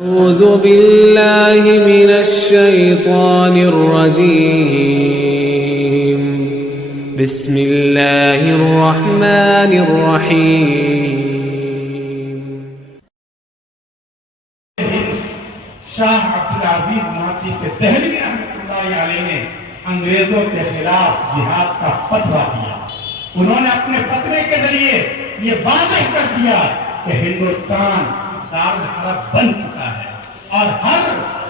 أعوذ بالله من الشيطان الرجيم بسم الله الرحمن الرحيم شاہ عبدالعزیز مہدی کے دہلوی رحمۃ اللہ علیہ نے انگریزوں کے خلاف جہاد کا فتویٰ دیا۔ انہوں نے اپنے فتوے کے ذریعے یہ واضح کر دیا کہ ہندوستان دارالحرب بن چکا ہے اور ہر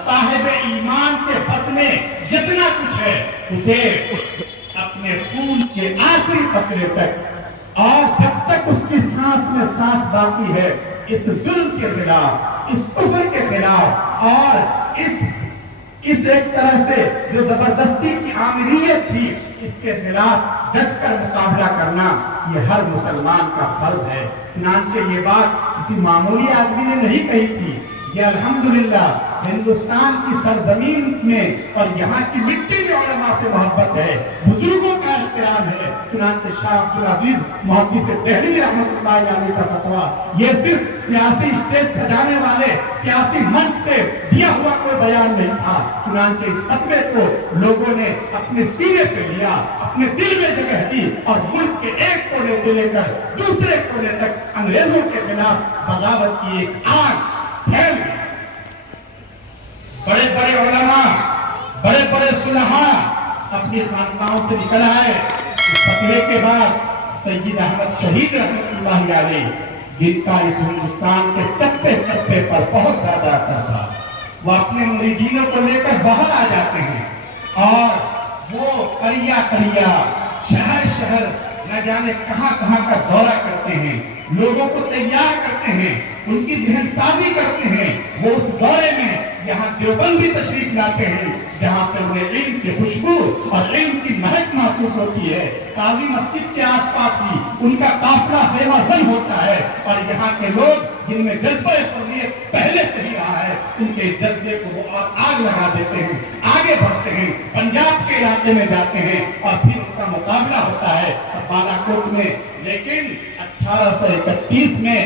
صاحب ایمان کے بس میں جتنا کچھ ہے اسے اپنے خون کے آخری قطرے تک اور جب تک اس کی سانس میں سانس باقی ہے اس ظلم کے خلاف، اس کفر کے خلاف اور اس ایک طرح سے جو زبردستی کی آمریت تھی اس کے خلاف ڈٹ کر مقابلہ کرنا یہ ہر مسلمان کا فرض ہے۔ چنانچہ یہ بات کسی معمولی آدمی نے نہیں کہی تھی، یہ الحمدللہ ہندوستان کی سرزمین میں اور یہاں کی مٹی میں علماء سے محبت ہے، بزرگوں کا احترام ہے۔ چنانچہ شاہ عبدالعزیز مہدی دہلوی رحمۃ اللہ علیہ کا فتویٰ یہ صرف سیاسی اسٹیج سجانے والے سیاسی منچ سے دیا ہوا کوئی بیان نہیں تھا، چنانچہ اس فتوے کو لوگوں نے اپنے سینے پہ لیا، اپنے دل میں جگہ دی اور ملک کے ایک کونے سے لے کر دوسرے کونے تک انگریزوں کے خلاف بغاوت کی ایک آگ پھیل گئی۔ بڑے بڑے علماء، بڑے بڑے صلحاء اپنی خانقاہوں سے نکل آئے۔ اس فتوے کے بعد سید احمد شہید رحمۃ اللہ علیہ جن کا اس ہندوستان کے چپے چپے پر بہت زیادہ اثر تھا، وہ اپنے مریدینوں کو لے کر باہر آ جاتے ہیں اور وہ قریہ قریہ، شہر شہر، نہ جانے کہاں کہاں کا دورہ کرتے ہیں، لوگوں کو تیار کرتے ہیں، ان کی ذہن سازی کرتے ہیں۔ وہ اس دورے میں یہاں دیوبند بھی تشریف لاتے ہیں جہاں سے انہیں علم کی خوشبو اور علم کی مہک محسوس ہوتی ہے۔ قاضی مسجد کے آس پاس بھی ان کا قافلہ خیمہ زن ہوتا ہے اور یہاں کے لوگ جن میں جذبہ حریت پہلے سے ہی رہا ہے ان کے جذبے کو وہ اور آگ لگا دیتے ہیں، آگے بڑھتے ہیں، پنجاب کے علاقے میں جاتے ہیں اور پھر ان کا مقابلہ ہوتا ہے بالا کوٹ میں۔ لیکن 1831 میں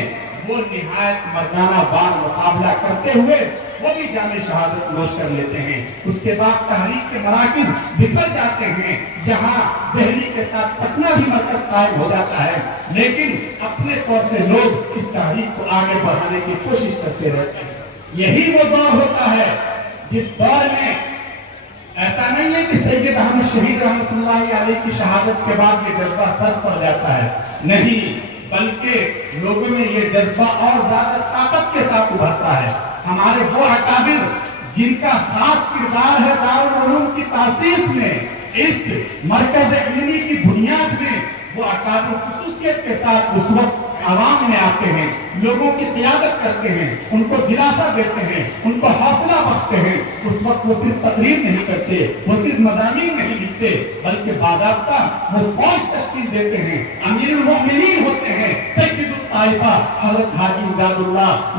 وہ نہایت مردانہ وار مقابلہ کرتے ہوئے وہ بھی جام شہادت نوش کر لیتے ہیں۔ اس کے بعد تحریک کے مراکز بکھر جاتے ہیں، یہاں دہلی کے ساتھ پٹنہ بھی مرکز قائم ہو جاتا ہے، لیکن اپنے طور سے لوگ اس تحریک کو آگے بڑھانے کی کوشش کرتے رہتے ہیں۔ یہی وہ دور ہوتا ہے جس دور میں ایسا نہیں ہے کہ سید احمد شہید رحمۃ اللہ علیہ کی شہادت کے بعد یہ جذبہ سر پڑ جاتا ہے، نہیں، بلکہ لوگوں میں یہ جذبہ اور زیادہ طاقت کے ساتھ ابھرتا ہے۔ ہمارے وہ اکابر جن کا خاص کردار ہے دارالعلوم کی تاسیس میں، اس مرکز علمی کی بنیاد میں، وہ اکابر خصوصیت کے ساتھ اس وقت عوام میں آتے ہیں، لوگوں کی قیادت کرتے ہیں، ان کو دلاسا دیتے ہیں، ان کو حوصلہ بخشتے ہیں۔ اس وقت وہ صرف تقریر نہیں کرتے، وہ صرف مضامین نہیں لکھتے، بلکہ باضابطہ وہ فوج تشکیل دیتے ہیں، امیر المؤمنین ہوتے ہیں، سید الطائفہ حضرت حاجی امداد اللہ